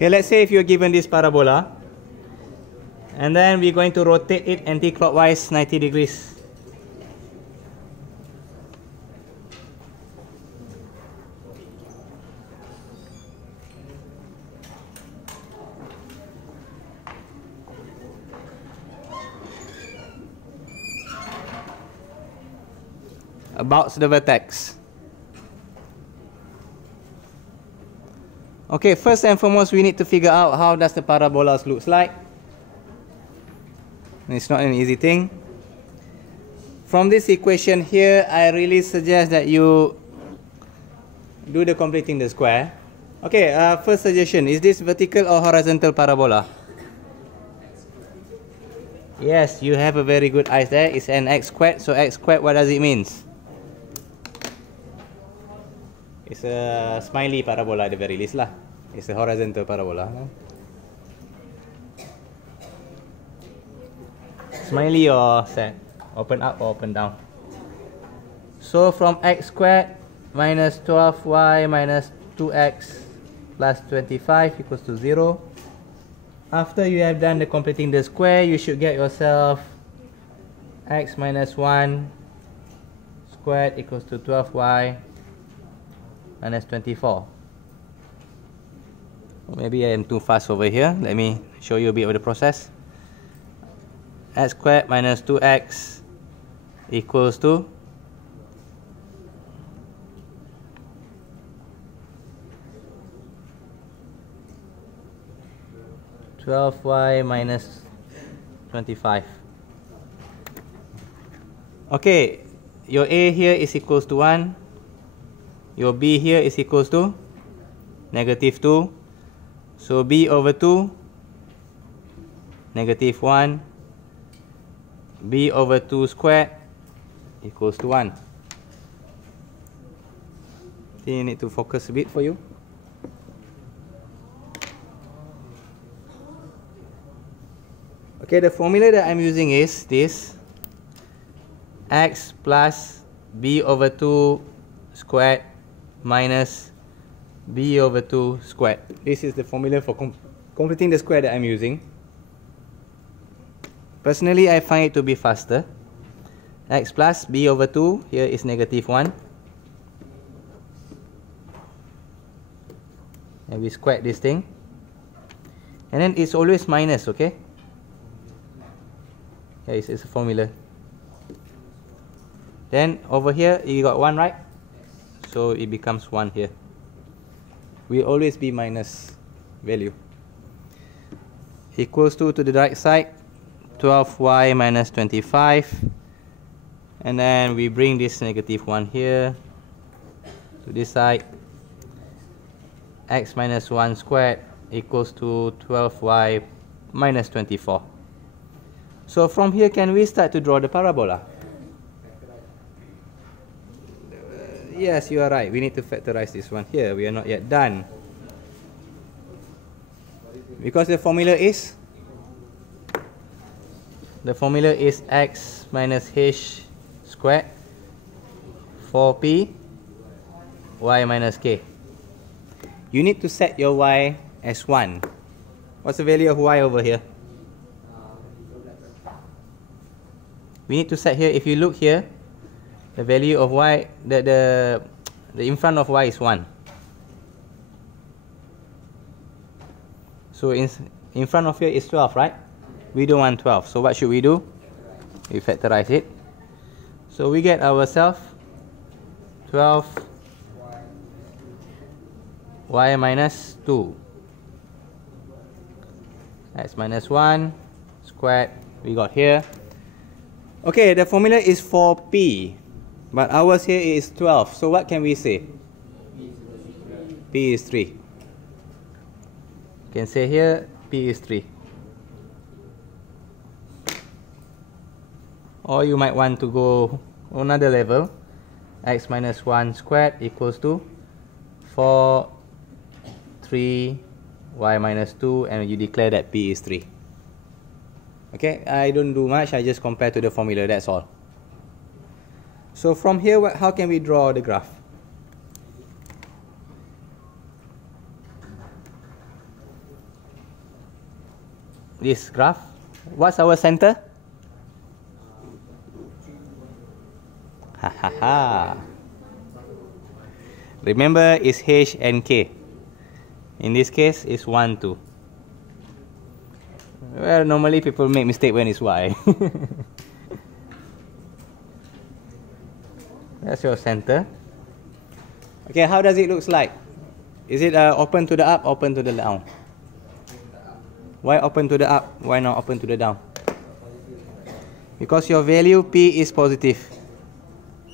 Okay, let's say if you're given this parabola, and then we're going to rotate it anti-clockwise 90 degrees. About the vertex. Okay, first and foremost, we need to figure out how does the parabola looks like. It's not an easy thing. From this equation here, I really suggest that you do the completing the square. Okay, first suggestion, is this vertical or horizontal parabola? Yes, you have a very good eyes there. It's an x squared, so x squared, what does it mean? It's a smiley parabola at the very least lah. It's a horizontal parabola. Smiley or set? Open up or open down? So from x squared minus 12y minus 2x plus 25 equals to 0. After you have done the completing the square, you should get yourself x minus 1 squared equals to 12y minus 24. Maybe I am too fast over here. Let me show you a bit of the process. X squared minus 2x equals to 12y minus 25. Okay, your a here is equals to 1. Your b here is equals to negative 2. So b over 2, negative 1. B over 2 squared equals to 1. I think you need to focus a bit for you. Okay, the formula that I'm using is this: x plus b over 2 squared minus b over 2 squared. This is the formula for completing the square that I'm using. Personally, I find it to be faster. X plus b over 2, here is negative 1. And we squared this thing. And then it's always minus, okay? Yeah, it's a formula. Then over here, you got 1, right? So it becomes 1 here. Will always be minus value. Equals to the right side, 12y minus 25. And then we bring this negative 1 here to this side. X minus 1 squared equals to 12y minus 24. So from here, can we start to draw the parabola? Yes, you are right. We need to factorize this one here. We are not yet done. Because the formula is x minus h squared 4p y minus k. You need to set your y as 1. What's the value of y over here? We need to set here, if you look here, the value of y, the in front of y is 1. So in front of here is 12, right? We don't want 12. So what should we do? We factorize it. So we get ourselves 12 y minus 2. X minus 1 squared we got here. Okay, the formula is 4p, but ours here is 12. So what can we say? P is 3. You can say here p is 3. Or you might want to go another level. X minus 1 squared equals to 4, 3, y minus 2, and you declare that p is 3. Okay, I don't do much, I just compare to the formula, that's all. So from here, how can we draw the graph? this graph. What's our center? Ha ha ha. Remember, it's H and K. In this case, it's 1, 2. Well, normally people make mistake when it's Y. That's your center. Okay, how does it look like? Is it open to the up, open to the down? Why open to the up? Why not open to the down? Because your value P is positive.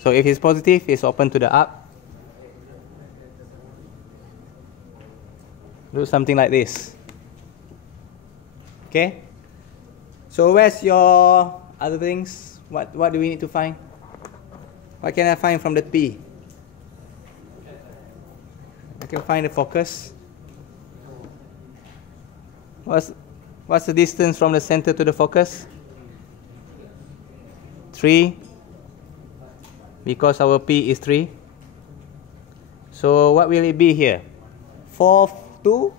So if it's positive, it's open to the up. Do something like this. Okay? So where's your other things? What do we need to find? What can I find from the P? I can find the focus. What's the distance from the center to the focus? 3. Because our P is 3. So what will it be here? 4, 2?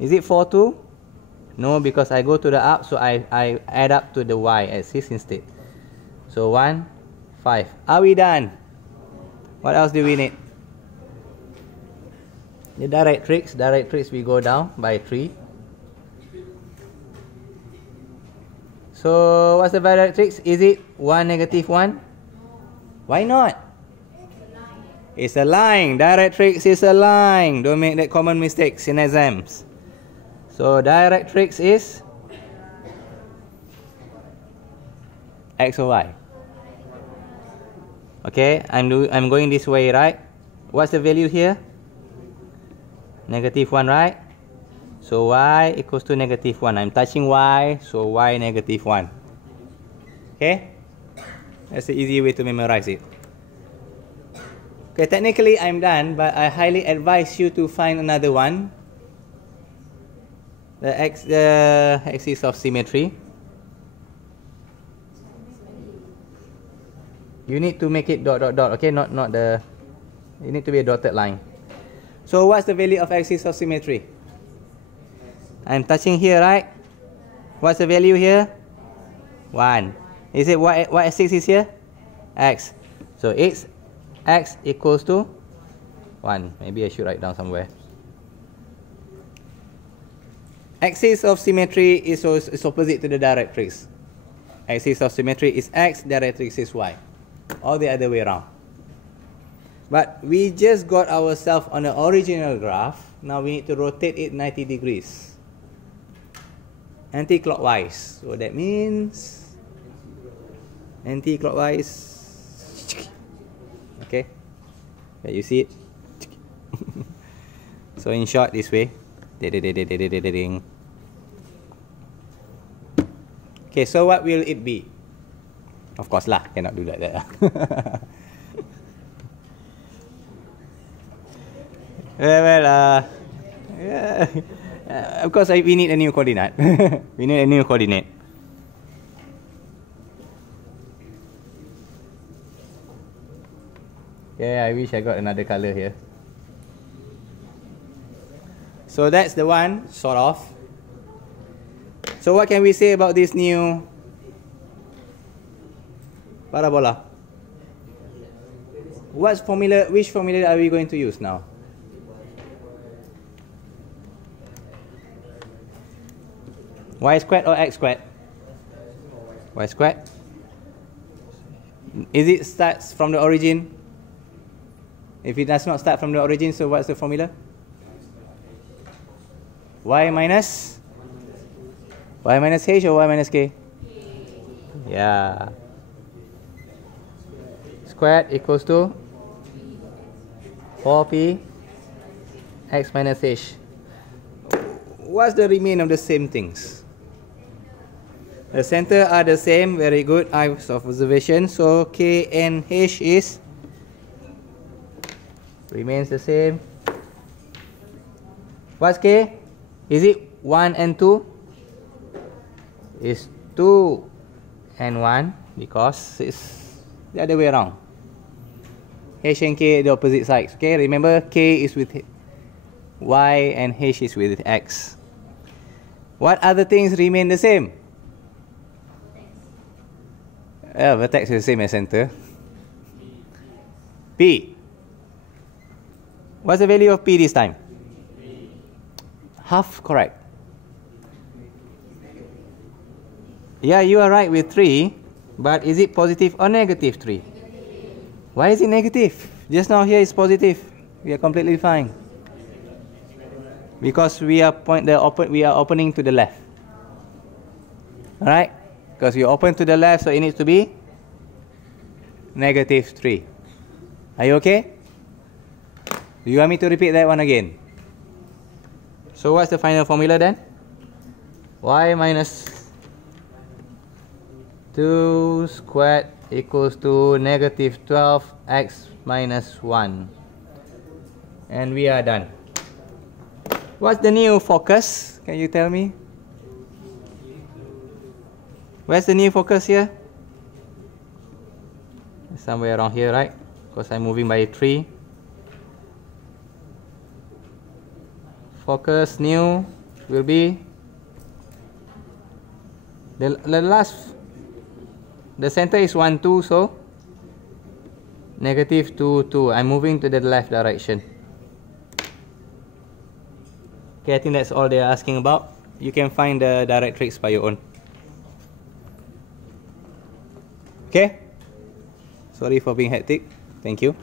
Is it 4, 2? No, because I go to the up, so I add up to the Y axis instead. So 1, 5. Are we done? What else do we need? The directrix we go down by 3. So what's the directrix? Is it 1, -1? Why not? It's a line. Directrix is a line. Don't make that common mistakes in exams. So directrix is X or Y. Okay, I'm going this way, right? What's the value here? -1, right? So Y equals to -1. I'm touching Y, so Y -1. Okay? That's the easy way to memorize it. Okay, technically I'm done, but I highly advise you to find another one. The axis of symmetry. You need to make it dot, okay? Not the... You need to be a dotted line. So what's the value of axis of symmetry? I'm touching here, right? What's the value here? 1. Is it what axis is here? X. So it's X equals to 1. Maybe I should write down somewhere. Axis of symmetry is opposite to the directrix. Axis of symmetry is X, directrix is Y. Or the other way around. But we just got ourselves on the original graph. Now we need to rotate it 90 degrees. Anti-clockwise. So that means anti-clockwise. Okay. Yeah, you see it? So in short, this way. Okay, so what will it be? Of course lah, cannot do like that. Yeah. Of course, we need a new coordinate. We need a new coordinate. Yeah, I wish I got another color here. So that's the one, sort of. So what can we say about this new parabola? Which formula are we going to use now? Y squared or X squared? Y squared. Is it starts from the origin? If it does not start from the origin, so what's the formula? Y minus H or Y minus K? Yeah. Squared equals to 4P X minus H. What's the remain of the same things? The center are the same. Very good. Eyes of observation. So K and H is remains the same. What's K? Is it 1 and 2? It's 2 and 1 because it's the other way around. H and K the opposite sides. Okay, remember K is with Y and H is with X. What other things remain the same? Vertex is the same as center. P. What's the value of P this time? Half correct. Yeah, you are right with 3, but is it positive or negative 3? Why is it negative? Just now here is positive. We are completely fine. Because we are opening to the left. Alright? Because we open to the left, so it needs to be negative 3. Are you okay? Do you want me to repeat that one again? So what's the final formula then? Y minus 2 squared equals to negative 12x minus 1. And we are done. What's the new focus? Can you tell me? Where's the new focus here? Somewhere around here, right? Because I'm moving by 3. Focus new will be the last. The center is 1, 2, so negative 2, 2. I'm moving to the left direction. Okay, I think that's all they are asking about. You can find the Directrix by your own. Okay? Sorry for being hectic. Thank you.